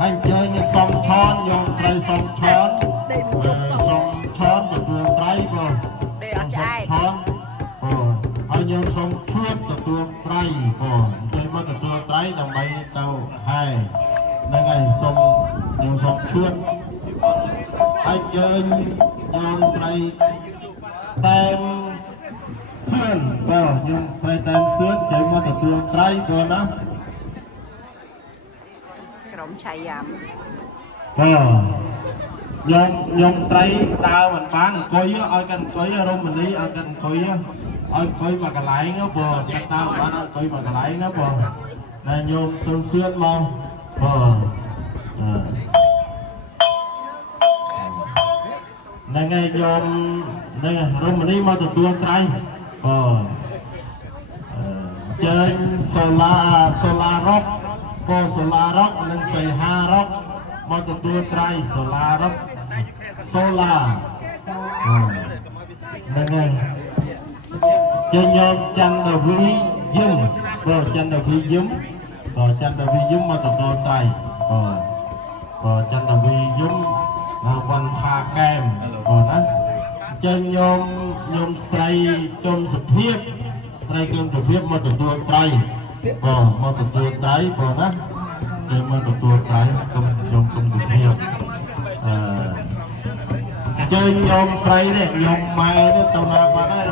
anh chơi như sông tròn dòng trai sông tròn sông tròn từ đường trai vào sông tròn anh nhung sông chuột từ đường trai vào chơi mất từ đường trai là mấy tàu hai nên ngày sông nhung sông chuột anh chơi nhung trai tem xuyên vào nhung trai tem xuyên chơi mất từ đường trai vào đó chạy giảm nhom trai tao mình bán coi ơi cần coi rong mình đi ơi cần coi mà cái lái nó bờ chắc tao bán coi mà cái lái nó bờ này nhom thường xuyên mau bờ này ngày nhom này rong mình đi mau từ tuôn trai chơi solar rock có solar rock nên xây ha rock mà tụi tôi try solar rock solar nên nghe chơi nhôm chăn đầu vi dùm rồi chăn đầu vi dùm rồi chăn đầu vi dùm mà tụi tôi try rồi chăn đầu vi dùm quanh pha kem rồi đó chơi nhôm xây trong sụp hiếp xây trong sụp hiếp mà tụi tôi try mà tụi tôi try rồi đó chơi mà tụi tôi try trong sụp hiếp chơi nhôm xây đấy nhôm mai đấy tao nào mà đấy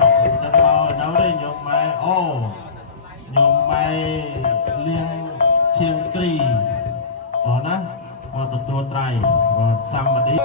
tao nào đấy nhôm mai nhôm mai liên thiên tri rồi đó mà tụi tôi try rồi xăm mà đi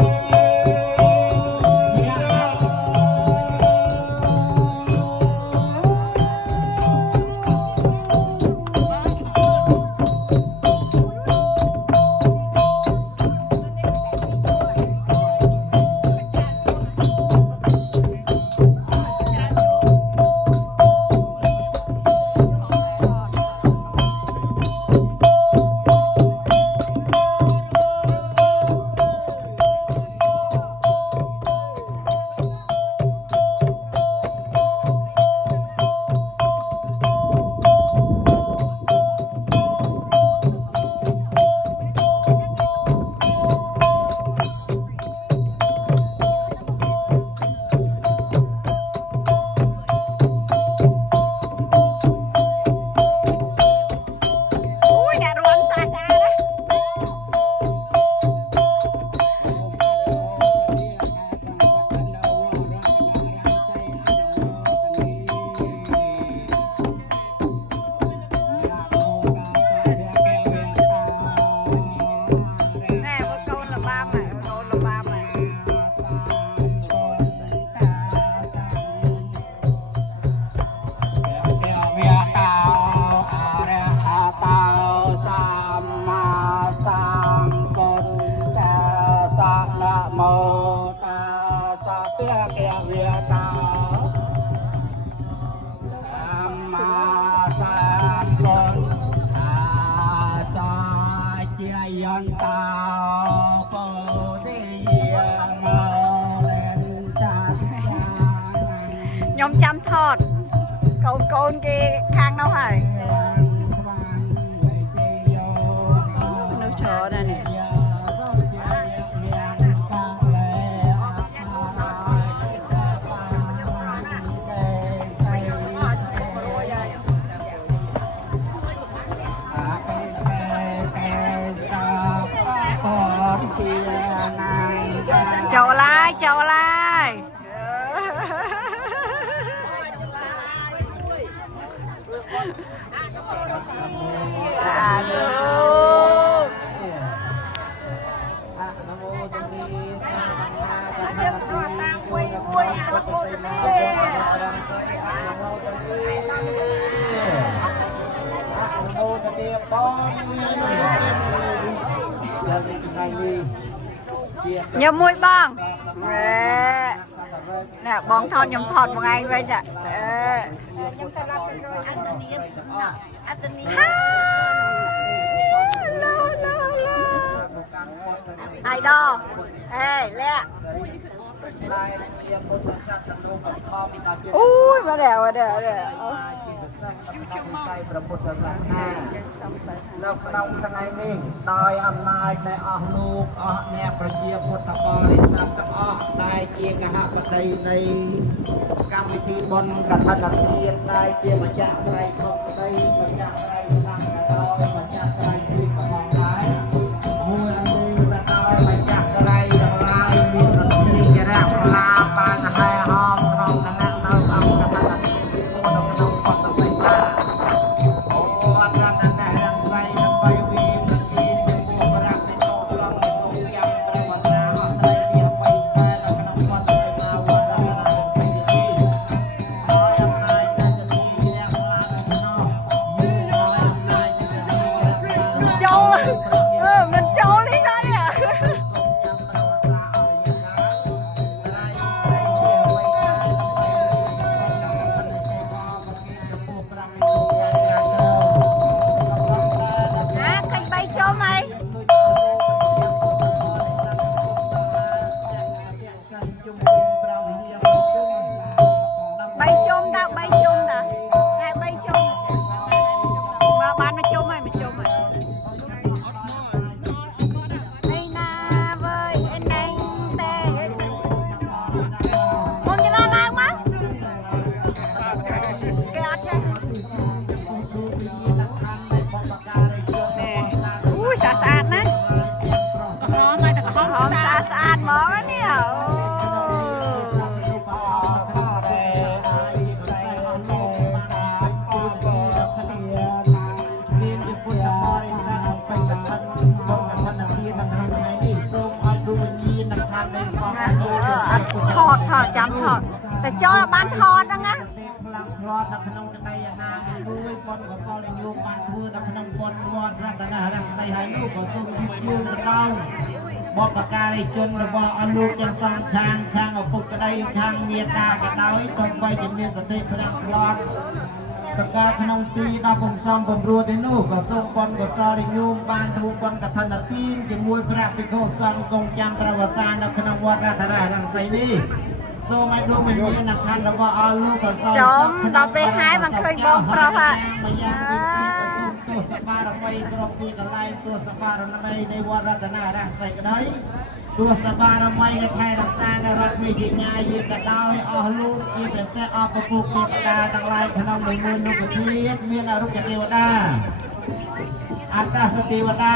nhom chăm thọt côn kia khang đâu hả nó chó này nè chào lại nhầm mũi bong nè bong thọt nhầm thọt một anh vậy nè ai đo ê lẹ ui mà đèo ប្រពុទ្ធសាសនានៅក្នុងថ្ងៃនេះដោយអំណាចនៃអស់លោកអស់អ្នកប្រជាពុទ្ធបរិស័ទទាំងអស់ដែលជាគហបតីនៃកម្មវិធីបុណ្យកឋិនទានដែលជាម្ចាស់ត្រៃខុក្តីម្ចាស់ត្រៃឆ្នាំក៏ដោយម្ចាស់ត្រៃជីវិតក៏ផងដែរមួយនេះក៏ដោយម្ចាស់ត្រៃទាំងឡាយមានសទ្ធាចរៈផ្លាបានហែហមត្រង់ឋានៈនៅអង្គកឋិនទាននៅក្នុងបទសង្ខាអូអរតនៈរង្ស័យដើម្បីវិប្រទានចំពោះបរិបទនៃសង្ឃគុំយ៉ាងព្រះវសាអត់ត្រីវាបីតែនៅក្នុងបទសង្ខាវត្តរង្ស័យនេះហើយអំណាចនៃសទ្ធាជ្រះថ្លាពីនោះយូរហើយអំណាចនៃសទ្ធាជ្រះថ្លាចូលមិនចូលនេះសោះនេះ ថតចាំថតតែចូលបានថតហ្នឹងណាខ្លាំងផ្លាត់នៅក្នុងក្តីអាណាមួយបុណ្យកុសលដែលញោមបានធ្វើនៅក្នុងវត្តរតនរង្ស័យហើយនោះក៏សូមយឺតយូរទៅដល់បុព្វការីជនរបស់អស់លោកទាំងសងខាងឪពុកក្តីខាងមាតាក៏ដោយទោះបីជាមានសតិខ្លាំងផ្លាត់តកាក្នុងទីដល់បំសំបំរួលទេនោះក៏សូមបុណ្យកុសលដែលញោមបានធ្វើបុណ្យកឋិនទានជាមួយព្រះភិក្ខុសង្ឃគង់ចាំព្រះវស្សានៅក្នុងវត្តរតនរង្ស័យនេះសូមឲ្យលោកមានអ្នកខាងរបស់អស់លោកកុសលចំដល់ពេលហើយមកឃើញបងប្រុសហ่ะទោះសបារមីគ្រប់ទីកន្លែងទោះសបារមីនៃវត្តរតនរង្ស័យក៏ដោយទោះសបារមីនៃថែរក្សានៅរដ្ឋវិញ្ញាញាយក៏ដោយអស់លោកជាពិសេសអស់ពពុះទេវតាទាំងឡាយក្នុងមួយលោកធាតុមានអរុគទេវតាអាកាសទេវតា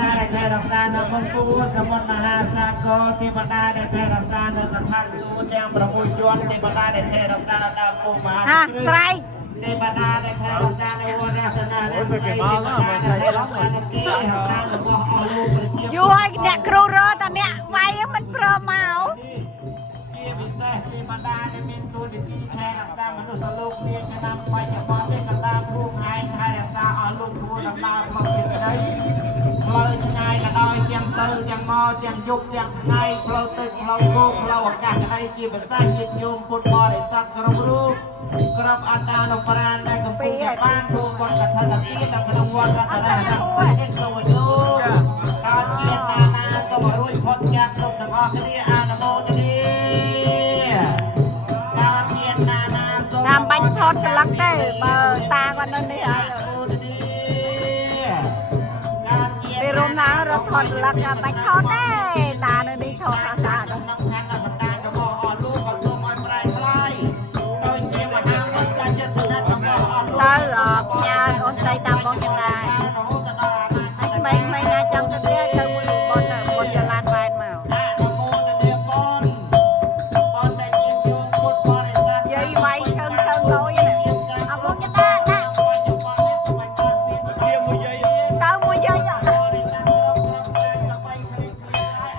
ដែលថែរក្សានៅបង្គោលសមុទ្រមហាសាគរទេវតាដែលថែរក្សានៅស្ថានសួគ៌ទាំង6ជាន់ទេវតាដែលថែរក្សានៅដើមភូមិមហាស្រែកទេវតាដែលថែរក្សានៅវត្តរតនរង្ស័យទេវតាដែលថែរក្សានៅគេខាងរបស់អស់លោកយូរហើយអ្នកគ្រូរតអ្នកវាយមិនព្រមមកជាពិសេសទេវតាដែលមានតួនាទីថែរក្សាមនុស្សលោកនាឆ្នាំបច្ចុប្បន្ននេះក៏តាមភូមិឯងថែរក្សាអស់លោកធ្វើដំណើរផ្លូវទៀតក្តីផ្លូវឆ្ងាយក៏ដោយទាំងទៅទាំងមកទាំងយប់ទាំងថ្ងៃផ្លូវទឹកផ្លូវគោកផ្លូវអាកាសក្តីជាពិសេសញាតិញោមពុទ្ធបរិស័ទគ្រប់រូបគ្រប់អត្តានុប្រាណដែលកំពុងតែបានធ្វើបុណ្យកឋិនទាននៅក្នុងវត្តរតនរង្ស័យនេះសូមយោកើតជាណាសូមរួចផុតจากគ្រប់ទាំងអស់គ្នាអនុមោទនាកើតជាណាសូមតាមបាច់ថតស្លឹកទេបើតាគាត់នៅនេះហើយពេលរំណារត់ថតស្លឹកបាច់ថតទេតានៅនេះថតស្អាតក្នុងខណ្ឌសម្ដានរបស់អស់លោកក៏សូមឲ្យប្រែក្លាយដោយជាមហាមន្តដែលចិត្តស្និទ្ធរបស់អស់លោកទៅផ្ញើអូនស្រីតាមបងចំណាយមិនណាចង់ទៅផ្ទះទៅមួយបុណ្យចលានវ៉ែនមកអនុមោទនាបុណ្យដែលញាតិញោមពុទ្ធបរិស័ទយាយវាយឈើងលយណាអរលោកតាទៅមួយយាយ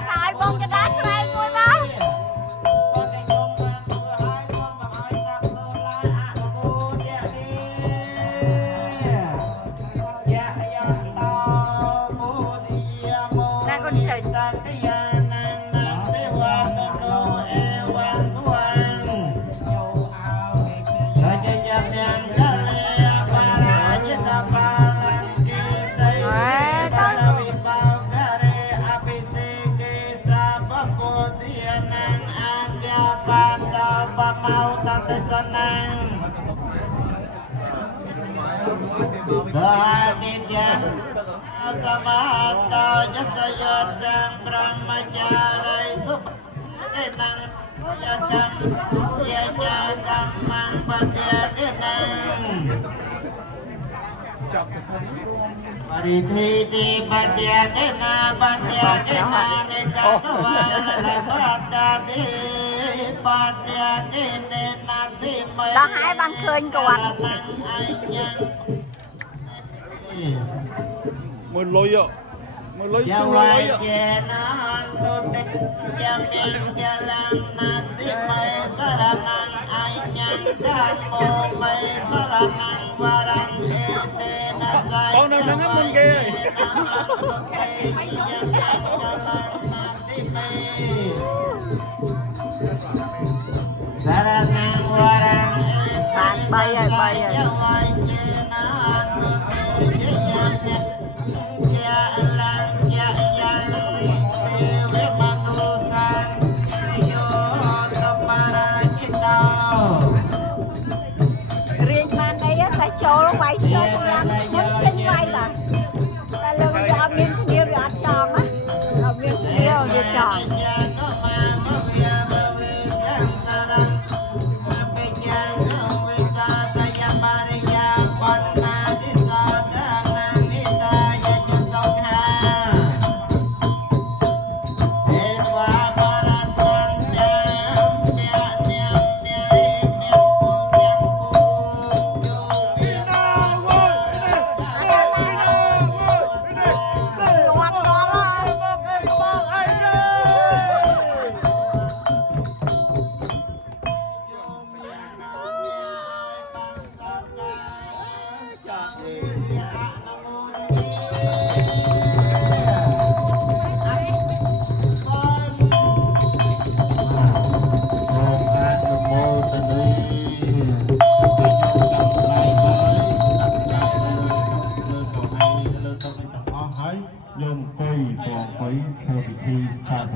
ហើយបងចតាស្រែកមួយមក Sati tiang samanta jasayatang brahmacarai supenang yadam yajadam mang padyadenang Parithiti padyadena netatawa labadati padyadene nati mai Đang hai ban khơi quạt. Mười lối ạ. Mười lối Ya chưa lối wai ạ. jena tote jamin jalan nati mai saranang anyang dhammo mai saranang warang ete nasai Con nào đang ngắm bên kia. Saranang warang Bạn bay rồi, bay rồi. Riêng ban đây á, ta cho vay sữa của em, muốn chân vay là lương cho miếng kia bị ăn tròn á, miếng kia bị tròn.